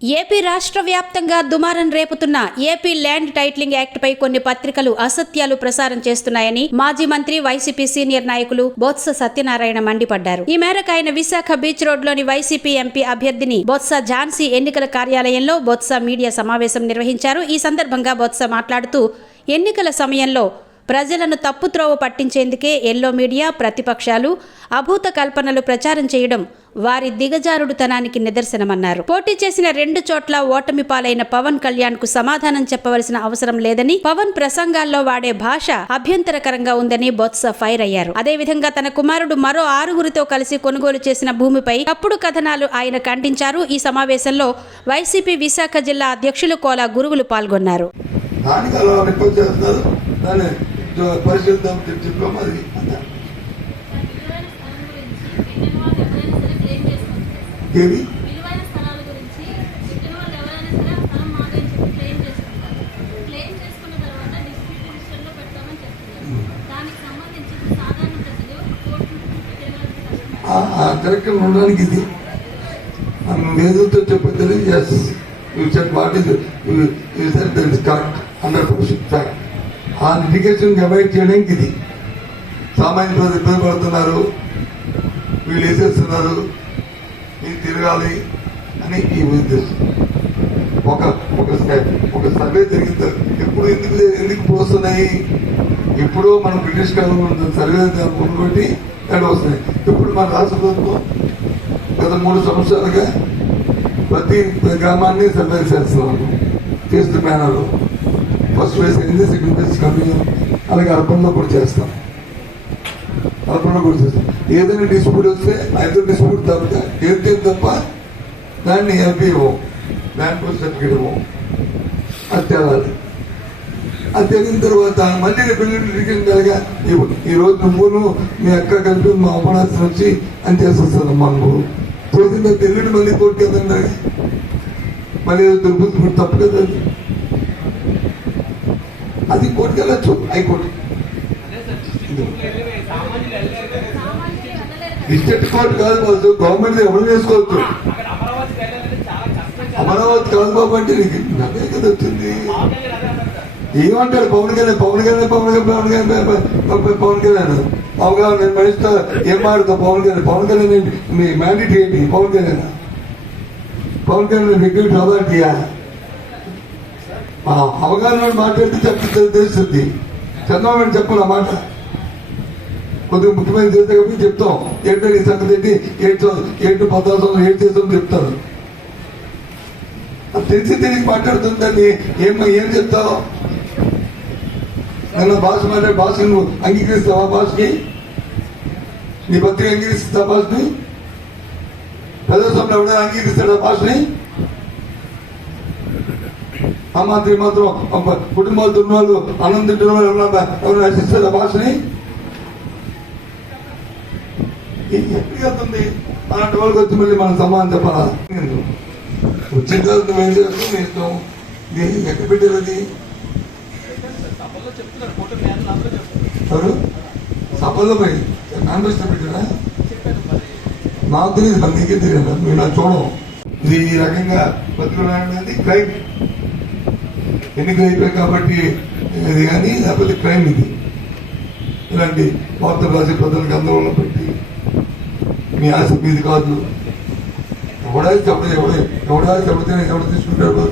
AP రాష్ట్ర వ్యాప్తంగా దుమారం రేపుతున్న ఏపీ ల్యాండ్ టైటిలింగ్ యాక్ట్ పై కొన్ని పత్రికలు అసత్యాలు ప్రసారం చేస్తున్నాయని మాజీ మంత్రి వైసీపీ సీనియర్ నాయకులు బొత్స సత్యనారాయణ మండిపడ్డారు. ఈ మేరకు ఆయన విశాఖ బీచ్ రోడ్లోని వైసీపీ ఎంపీ అభ్యర్థిని బొత్స ఝాన్సీ ఎన్నికల కార్యాలయంలో బొత్స మీడియా సమావేశం నిర్వహించారు. ఈ సందర్భంగా బొత్స మాట్లాడుతూ ఎన్నికల సమయంలో ప్రజలను తప్పుత్రోవ పట్టించేందుకే ఎల్లో మీడియా ప్రతిపక్షాలు అభూత కల్పనలు ప్రచారం చేయడం వారి దిగజారుడుతనానికి నిదర్శనమన్నారు. పోటీ చేసిన 2 చోట్ల ఓటమి పాలైన పవన్ కళ్యాణ్ కు సమాధానం చెప్పవలసిన అవసరం లేదని, పవన్ ప్రసంగాల్లో వాడే భాష అభ్యంతరకరంగా ఉందని బొత్స ఫైర్ అయ్యారు. అదేవిధంగా తన కుమారుడు మరో 6గురితో కలిసి కొనుగోలు చేసిన భూమిపై తప్పుడు కథనాలు ఆయన ఖండించారు. ఈ సమావేశంలో వైసీపీ విశాఖ జిల్లా అధ్యక్షులు కోలా గురువులు పాల్గొన్నారు. ఉండడానికి ఇది ఏదైతే చెప్పేది yes you said what is you said that is correct 100% fact. ఆ లిటిగేషన్ అవాయిడ్ చేయడానికి ఇది సామాన్య ప్రజలు ఇబ్బంది పడుతున్నారు, వీళ్ళు వేసేస్తున్నారు, ఇది తిరగాలి అని ఈ ఉద్దేశం. ఒక సర్వే జరిగింది. ఎప్పుడు ఎందుకు పోస్తున్నాయి? ఎప్పుడో మనం బ్రిటిష్ కాలంలో సర్వే కొనుగోటి ఎక్కడ వస్తున్నాయి. ఇప్పుడు మన రాష్ట్ర ప్రభుత్వం గత 3 సంవత్సరాలుగా ప్రతి గ్రామాన్ని సర్వే చేస్తున్నాము. చేస్తూ మేనర్లో ఫస్ట్ ఫేజ్ అయింది, సెకండ్ ఫేజ్ కమిషన్, అలాగే అర్బన్లో కూడా చేస్తాం. ఏదైనా డిస్ప్యూట్ వస్తే అయితే డిస్ప్యూట్ తప్ప దాన్ని ఎల్పీఓ ల్యాండ్ పోస్ట్ సర్టిఫికేట్ ఇవ్వం. అది తేలాలి. అది తెలియని తర్వాత మళ్ళీ రికల్గా ఈ రోజు నువ్వును మీ అక్క కలిపి మా అమ్మనాశనం వచ్చి అని చేసేస్తాను. మనకు చేసిన తెలియని మళ్ళీ కోర్టు కదండి, మళ్ళీ దొరుకుతుంది తప్పు కదా. అది కోర్టుకి వెళ్ళచ్చు, హైకోర్టు. డిస్ట్రిక్ట్ కోర్టు కాదు బాబు, గవర్నమెంట్ ఎవరు చేసుకోవచ్చు. అమరావతి కాదు బాబు అంటే నీకు అదే కదా వచ్చింది. ఏమంటాడు పవన్ కళ్యాణ్ నేను మనిషితో ఏం మాడుతావు? పవన్ కళ్యాణ్ మీ మ్యాండేట్ ఏంటి? పవన్ కళ్యాణ్ రెగ్యులేట్ అథారిటీయా? అవగాహన మాట్లాడితే తెలుస్తుంది. చంద్రబాబు చెప్పాలి ఆ మాట. కొద్దిగా ముఖ్యమైన చేస్తే కాబట్టి చెప్తాం. ఏంటో నీ సంగతి ఏంటి, ఏంటో 14 సంవత్సరం ఏం చేస్తామని చెప్తాను. తెలిసి మాట్లాడుతుందని ఏం చెప్తావు? నేను భాష మాట్లాడే భాష నువ్వు అంగీకరిస్తావా? భాషకి నీ పత్రిక అంగీకరిస్తా? భాషని ప్రజాస్వామ్యం ఎవరైనా అంగీకరిస్తాడా భాషని? ఆ మాత్రం కుటుంబాలతో ఉన్న వాళ్ళు, అన్నం తింటున్న వాళ్ళు ఎవరైనా రచిస్తారా భాషని? ఎక్కడికి వెళ్తుంది? అలాంటి వాళ్ళకి వచ్చి మళ్ళీ మనం సమాధానం చెప్పాలా? వచ్చిన తర్వాత నువ్వేం చేస్తావు? నీ ఇష్టం. ఎక్కడ పెట్టారు? అది ఎవరు సభల్లో పోయి కాంగ్రెస్ పెట్టారా? నాకు తెలియదు, మరి నీకే తెలియదు. నువ్వు నాకు చూడవు. ఇది ఈ రకంగా బతుకునేది క్రైమ్. ఎన్నికలు అయిపోయాయి కాబట్టి ఇది కానీ, లేకపోతే క్రైమ్ ఇది. ఇలాంటి వార్తలు రాసి ప్రజలకు ఆందోళన పెట్టి మీ ఆశ మీది కాదు. ఎవడాలి చెబడితే ఎవడు తీసుకుంటాడు?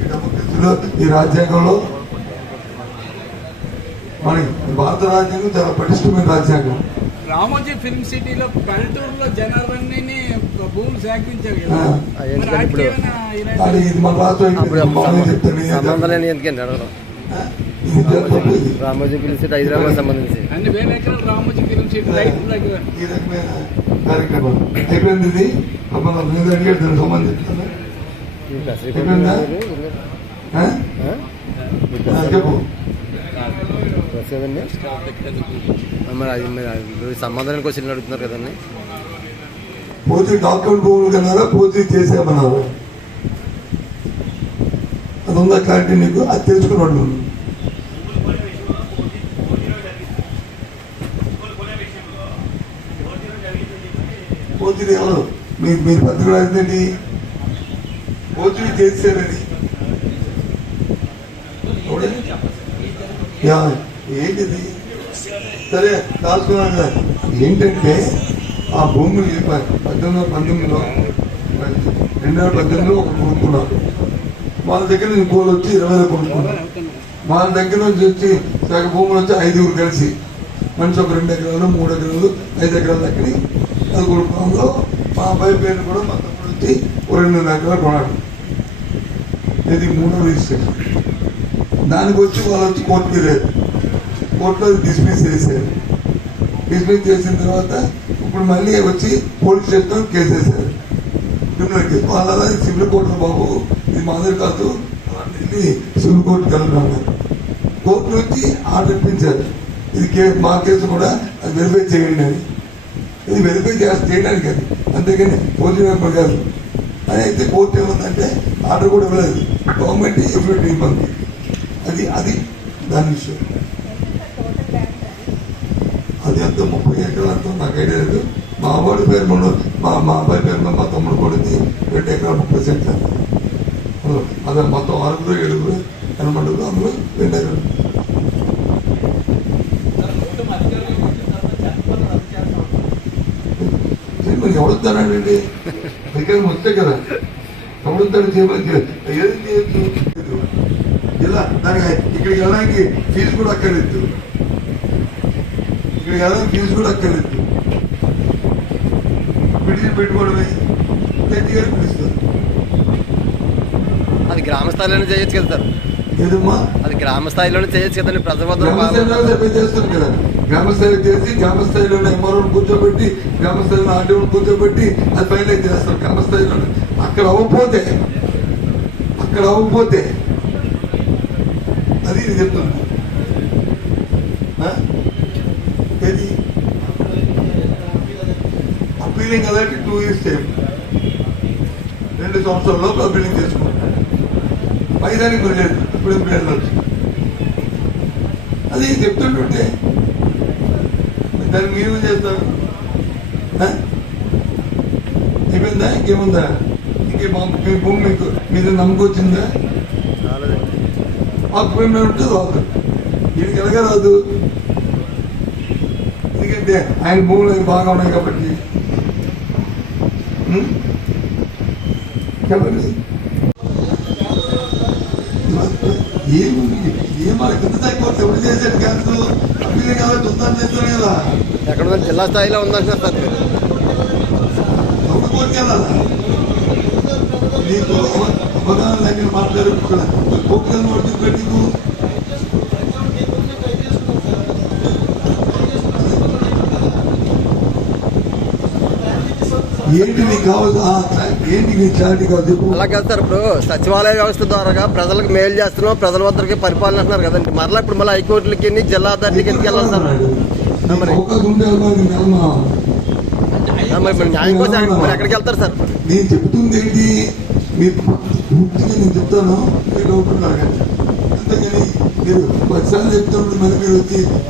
ఈ డెమోక్రసీలో, ఈ రాజ్యాంగంలో, మన భారత రాజ్యాంగం చాలా పటిష్టమైన రాజ్యాంగం. రామోజీ ఫిల్మ్ సిటీలో పల్లెటూరులో జనాలన్నీ భూములు సేకరించారు కదా. ఇది మన రాష్ట్రం రామోజీ ఫిల్మ్ సిటీ హైదరాబాద్ సంబంధించి అన్ని వేల ఎకరాలు రామోజీ ఫిల్మ్ సిటీ ఈ రకమైన కార్యక్రమం అయిపోయింది. ఇది దానికి సంబంధించిన చెప్పు. సంబంధానికి వచ్చి అడుగుతున్నారు కదండి. పూర్తి డాక్యుమెంట్ భూములు కన్నారా, పూర్తి చేసేమన్నారు? అది ఉందా క్లారిటీ నీకు? అది తెలుసుకున్నాడు. పూర్తిది ఎవరు? మీరు పత్రికలు రాసిందేంటి? పోర్చుగీ చేశారని ఏంటిది సరే రాసుకున్నాను కదా. ఏంటంటే ఆ భూమిని 1819లో 2018లో ఒక కొనుక్కున్నారు. వాళ్ళ దగ్గర నుంచి పూలు వచ్చి 20లో కొనుక్కున్నారు. వాళ్ళ దగ్గర నుంచి వచ్చి సగ భూములు వచ్చి 5గురు కలిసి మనిషి ఒక 2 ఎకరాలు 3 ఎకరాలు 5 ఎకరాలు ఎక్కడి అది కొనుక్కోవడంలో మా అబ్బాయి పేరు కూడా మా తమ్ముడు వచ్చి 2 ఎకరాలు కొన్నాడు. ఇది 3వ రిజిస్ట్రేషన్. దానికి వచ్చి వాళ్ళు వచ్చి కోర్టుకి వెళ్ళారు. కోర్టులో డిస్మిస్ చేశారు. డిస్మిస్ చేసిన తర్వాత ఇప్పుడు మళ్ళీ వచ్చి పోలీస్ స్టేషన్లో కేసు వేశారు, క్రిమినల్ కేసు. వాళ్ళ సివిల్ కోర్టులో బాబు ఇది మాదిరి కాదు వెళ్ళి సివిల్ కోర్టుకి వెళ్ళడం. కోర్టు నుంచి ఆర్డర్ ఇప్పించారు, ఇది మా కేసు కూడా అది వెరిఫై చేయండి అని. ఇది వెరిఫై చేయడానికి అది, అంతేగాని పోలీసు మెంబర్ కాదు అని. అయితే కోర్టు ఏముందంటే ఆర్డర్ కూడా ఇవ్వలేదు, గవర్నమెంట్ ఎఫ్ఐడి ఇవ్వండి. అది దాని విషయం. అది అంత 30 ఎకరాలతో నాకు ఐడియా లేదు. మా అబ్బాయి పేరు మా అబ్బాయి పేరు మా తమ్ముడు కొడింది 2 ఎకరాలు 30 సెంట్లు. అదే మొత్తం 6 7 కనబడదు, అందులో 2 ఎకరాలు. ఎవడుతానండి దగ్గర వస్తే కదా ఎవడుతాడు చేయమని ఏది చేయొచ్చు. ఇలా దానికి ఇక్కడికి వెళ్ళడానికి ఫీజు కూడా అక్కర్లేదు, ఇక్కడికి వెళ్ళడానికి ఫీజు కూడా అక్కర్లేదు. పిటిషన్ పెట్టుకోవడమే, జడ్జి గారు పిలుస్తారు. అది గ్రామ స్థాయిలోనే చేయొచ్చు కదా సార్. ఏదమ్మా అది గ్రామ స్థాయిలోనే చేయొచ్చు కదండి. ప్రజల వద్ద గ్రామ స్థాయిలో చేస్తారు కదా. గ్రామ స్థాయిలో చేసి గ్రామ స్థాయిలోనే ఎంఆర్ఓని కూర్చోబెట్టి గ్రామ స్థాయిలో ఆర్డీఓని కూర్చోబెట్టి అది ఫైనలైజ్ చేస్తారు గ్రామ స్థాయిలో. అక్కడ అవ్వకపోతే అది నేను చెప్తున్నా. ఏది అప్పీలింగ్ అలాంటి 2 years టైం, 2 సంవత్సరాల్లో అప్పీలింగ్ చేసుకుంటాం. పైదానికి లేదు, ఇప్పుడు వెళ్ళొచ్చు. అది చెప్తుంటుంటే దాన్ని మీరు చేస్తారు. అయిపోయిందా? ఇంకేముందా? మీ భూమి మీకు మీద నమ్మకం వచ్చిందా? మాకు భూమి ఉంటే రాదు, దీనికి ఎలాగా రాదు. ఎందుకంటే ఆయన భూములు బాగా ఉన్నాయి కాబట్టి. చెప్పండి కింద తక్కువ ఎవరు చేశాడు క్యాన్సర్ అప్పీలే కాబట్టి ఉందని చేస్తాను కదా. ఎక్కడ జిల్లా స్థాయిలో ఉందంటారు సార్. ఎవరు కోరికెళ్ళాలా? నీకు అవగాహన దగ్గర మాట్లాడు కోరికలు నోటి పెట్టి ఏంటి నీకు కావాలి, ఏంటి నీ క్లారిటీ కాదు. అలా కాదు సార్, ఇప్పుడు సచివాలయ వ్యవస్థ ద్వారా ప్రజలకు మేలు చేస్తున్నాం, ప్రజల వద్దరికి పరిపాలన అంటున్నారు కదండి. మరలా ఇప్పుడు మళ్ళీ హైకోర్టులకి జిల్లా అథారిటీకి ఎందుకు వెళ్ళాలి సార్? మరి న్యాయం కోసం మరి ఎక్కడికి వెళ్తారు సార్? నేను చెప్తుంది ఏంటి, మీరు పూర్తిగా నేను చెప్తాను, మీరు డౌట్ ఉన్నారు కానీ. అంతేగాని మీరు 10 సార్లు చెప్తున్నప్పుడు మళ్ళీ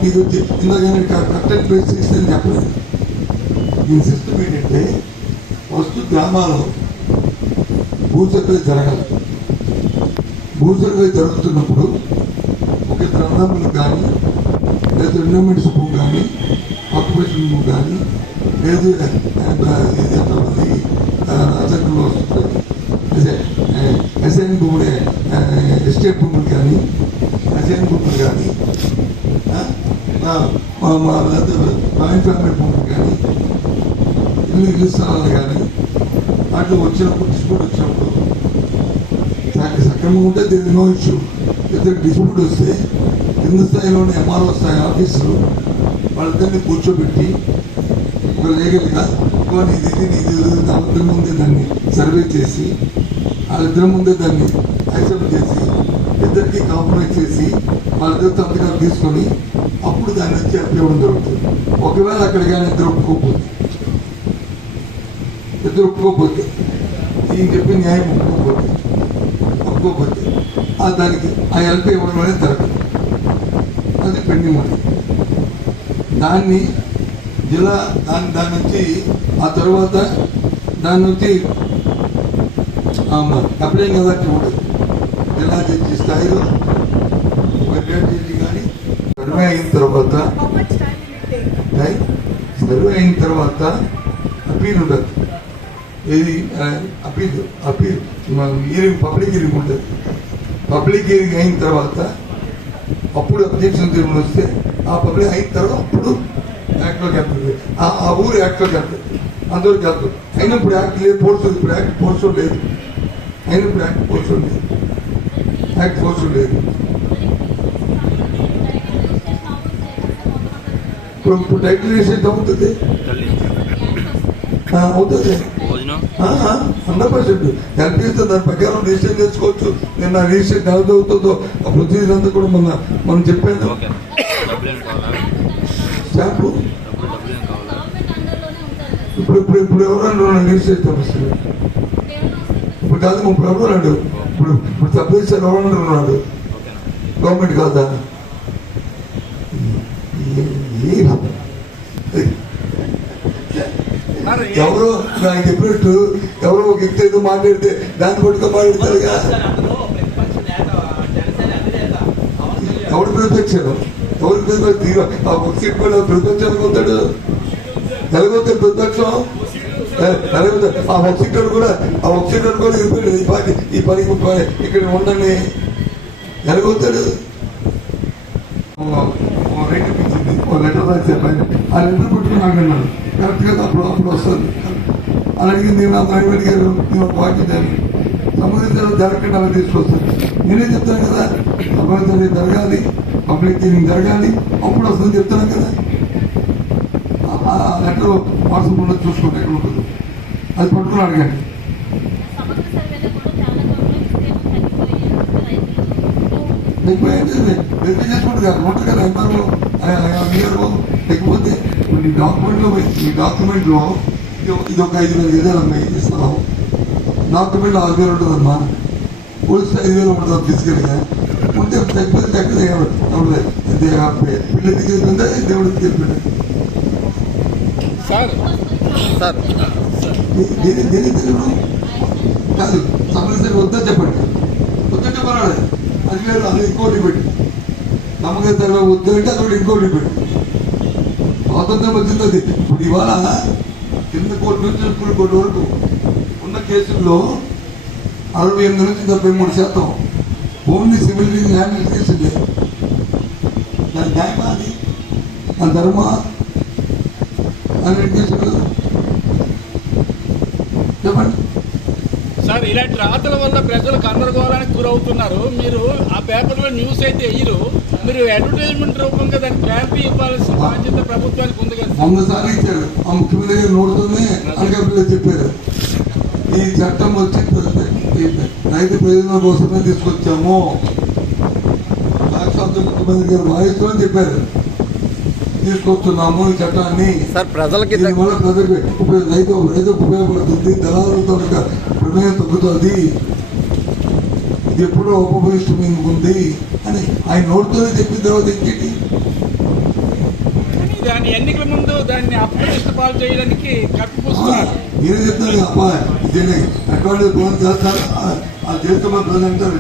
మీకు వచ్చి ఇందాక కరెక్ట్ ప్లేస్ ఇస్తారని చెప్పలేదు. దీని సిస్టమ్ ఏంటంటే ఫస్ట్ గ్రామాల్లో భూ సర్వే జరగాలి. భూ సర్వే జరుగుతున్నప్పుడు ఒక అన్నములు కానీ లేదా ఎండోమెంట్స్ భూమి కానీ ఆక్యుపేషన్ భూమి కానీ లేదు అసెంబ్లీలో వస్తుంది అసైన్ భూములు, ఎస్టేట్ భూములు కానీ అసైన్ భూములు కానీ జాయింట్ ఫ్యామిలీ భూములు కానీ ఇల్లు స్థలాలు కానీ వాటిలో వచ్చినప్పుడు డిస్ప్యూట్ వచ్చినప్పుడు సక్రమంగా ఉంటే దీని నో ఇష్యూ. ఇద్దరు డిస్ప్యూట్ వస్తే కింద స్థాయిలోని ఎంఆర్ఓ స్థాయి ఆఫీసులు వాళ్ళిద్దరిని కూర్చోబెట్టి ఒక లీగల్గా నీది వాళ్ళిద్దరి ముందే దాన్ని సర్వే చేసి వాళ్ళిద్దరి ముందే దాన్ని యాక్సెప్ట్ చేసి ఇద్దరికి కాంప్రమైజ్ చేసి వాళ్ళిద్దరు సంతకాలు తీసుకొని అప్పుడు దాన్ని వచ్చి అప్లై ఇవ్వడం జరుగుతుంది. ఒకవేళ అక్కడ కానీ ఇద్దరు ఒప్పుకోకపోతే ఈయన చెప్పి న్యాయం ఒప్పుకోకపోతే దానికి ఆ ఎల్పీ ఇవ్వడం అనేది జరగదు. అది పెండింగ్ మనీ. దాన్ని జిల్లా దాని నుంచి ఆ తర్వాత దాని నుంచి అప్పుడేం కదా ఉండదు. జిల్లా జడ్జి స్థాయిలో కానీ సర్వే అయిన తర్వాత అప్పీల్ ఉండదు. ఏది అప్పీల్ హీరింగ్ పబ్లిక్ హీరింగ్ ఉంటుంది. పబ్లిక్ హీరింగ్ అయిన తర్వాత అప్పుడు అబ్జెక్షన్ తీర్మానం వస్తే ఆ పబ్లిక్ అయిన తర్వాత అప్పుడు యాక్ట్లోకి వెళ్తుంది. ఆ ఊరు యాక్ట్లోకి వెళ్తుంది, అందులోకి వెళ్తుంది. అయినప్పుడు యాక్ట్ లేదు, పోర్సు ఇప్పుడు యాక్ట్ పోర్సు లేదు. అయినప్పుడు యాక్ట్ పోర్సు లేదు, యాక్ట్ పోర్సు లేదు. ఇప్పుడు టైటిల్ రిజిస్ట్రేషన్ అవుతుంది, అవుతుంది 100%. కల్పిస్తే దాని ప్రకారం రిజిస్టర్ చేసుకోవచ్చు. నేను నా రిజిస్ట్రేషన్ ఎలా అవుతుందో ఆ ప్రొసీజర్ అంతా కూడా మనం చెప్పాను. స్టాంపు ఇప్పుడు ఇప్పుడు ఇప్పుడు ఎవరన్నా రిజిస్ట్రేషన్ వస్తుంది. ఇప్పుడు కాదు, ఇప్పుడు ఎవరన్నాడు, ఇప్పుడు సబ్ రిజిస్టర్ ఎవరన్నా ఉన్నాడు, గవర్నమెంట్ కాదా? ఎవరో నాకు చెప్పినట్టు ఎవరో ఒక వ్యక్తి ఏదో మాట్లాడితే దాన్ని పట్టుకో మాట్లాడతారుగా. ఎవరు ప్రతిపక్షాలు, ఎవరు ప్రతిపక్ష ఆ ఒక సీట్ కూడా ప్రతిపక్షానికి వస్తాడు, ఎలాగొస్తాడు ప్రతిపక్షం ఎలాగొస్తాడు. ఆ ఒక సీట్ కూడా వెళ్ళిపోయాడు. ఈ పని ఇక్కడ ఉండండి ఎలాగొస్తాడు. రైట్ ఇచ్చింది, ఒక లెటర్ రాసే పైన ఆ లెటర్ పట్టుకుని నాకన్నాడు కరెక్ట్గా అప్పుడు వస్తుంది. అలా అడిగింది నా ప్రైవేట్ గారు నేను ఒక వాక్యం సంబంధించిన జరగకుండా అలా తీసుకొస్తాను. నేనే చెప్తాను కదా, సంబంధించిన జరగాలి, పబ్లిక్ హీరింగ్ జరగాలి, అప్పుడు వస్తుంది చెప్తాను కదా. ఆ లెటర్ వాట్సాప్లో చూసుకోండి ఎక్కడ ఉంటుంది, అది పట్టుకుని అడగండి. వెరిఫై చేసుకుంటే కదా ఉంటుంది కదా ఎంఆర్ఓ లేకపోతే ఈ డాక్యుమెంట్లో ఇది ఒక 5,000 గజాలమ్మా ఇస్తున్నాం. డాక్యుమెంట్లో 6,000 ఉంటుందమ్మా, పోలీసు 5,000 ఉంటుంది ఫిజికల్గా ఉంటే తగ్గిపోతే పిల్లలు తీసుకెళ్తుంటే దేవుడు తీసుకెళ్ళిపోయాడు. దేని తెలియదు కాదు, సమస్య వద్దా చెప్పండి, వద్దంటే పర్వాలేదు, అది వేరు, అది ఇంకోటి పెట్టి నమ్మకం తర్వాత వద్దంటే అదొకటి ఇంకోటి పెట్టి స్వాతంత్రం వచ్చింది. అది ఇప్పుడు ఇవాళ కింద కోర్టు నుంచి సుప్రీం కోర్టు వరకు ఉన్న కేసుల్లో 68 నుంచి 73% ఓన్లీ సివిల్ ల్యాండ్ కేసులు. దాని న్యాయమా అది, దాని ధర్మా అని కేసులు చెప్పండి సార్. ఇలాంటి రాతల వల్ల ప్రజలు గందరగోళానికి గురవుతున్నారు. మీరు ఆ పేపర్లో న్యూస్ అయితే ఇయ్యరు, మీరు అడ్వర్టైజ్మెంట్ రూపంగా దాన్ని క్లారిటీ ఇవ్వాల్సిన బాధ్యత ప్రభుత్వానికి ఉంది కదా. 100 సార్లు ఇచ్చారు, ఆ ముఖ్యమంత్రి గారు నోడుతూనే అనకాపల్లిలో చెప్పారు, ఈ చట్టం వచ్చి రైతు ప్రయోజనం కోసమే తీసుకొచ్చాము. ముఖ్యమంత్రి గారు వాయిస్తూనే చెప్పారు, తీసుకొస్తున్నాము ఈ చట్టాన్ని. ప్రజలకి రైతుకు ఉపయోగపడుతుంది, దళాలతో ప్రమేయం తగ్గుతుంది, ఇది ఎప్పుడో ఉపభూయిష్టం ఉంది అని ఆయన నోటితోనే చెప్పిన తర్వాత ఇంకేంటి. దాని ఎన్నికల ముందు దాన్ని అప్రతిష్ట పాలు చేయడానికి మీరే చెప్తారు అబ్బాయి ఇదే అటువంటి ఫోన్ చేస్తారు, ఆ చేస్తే మన ప్రజలు అంటారు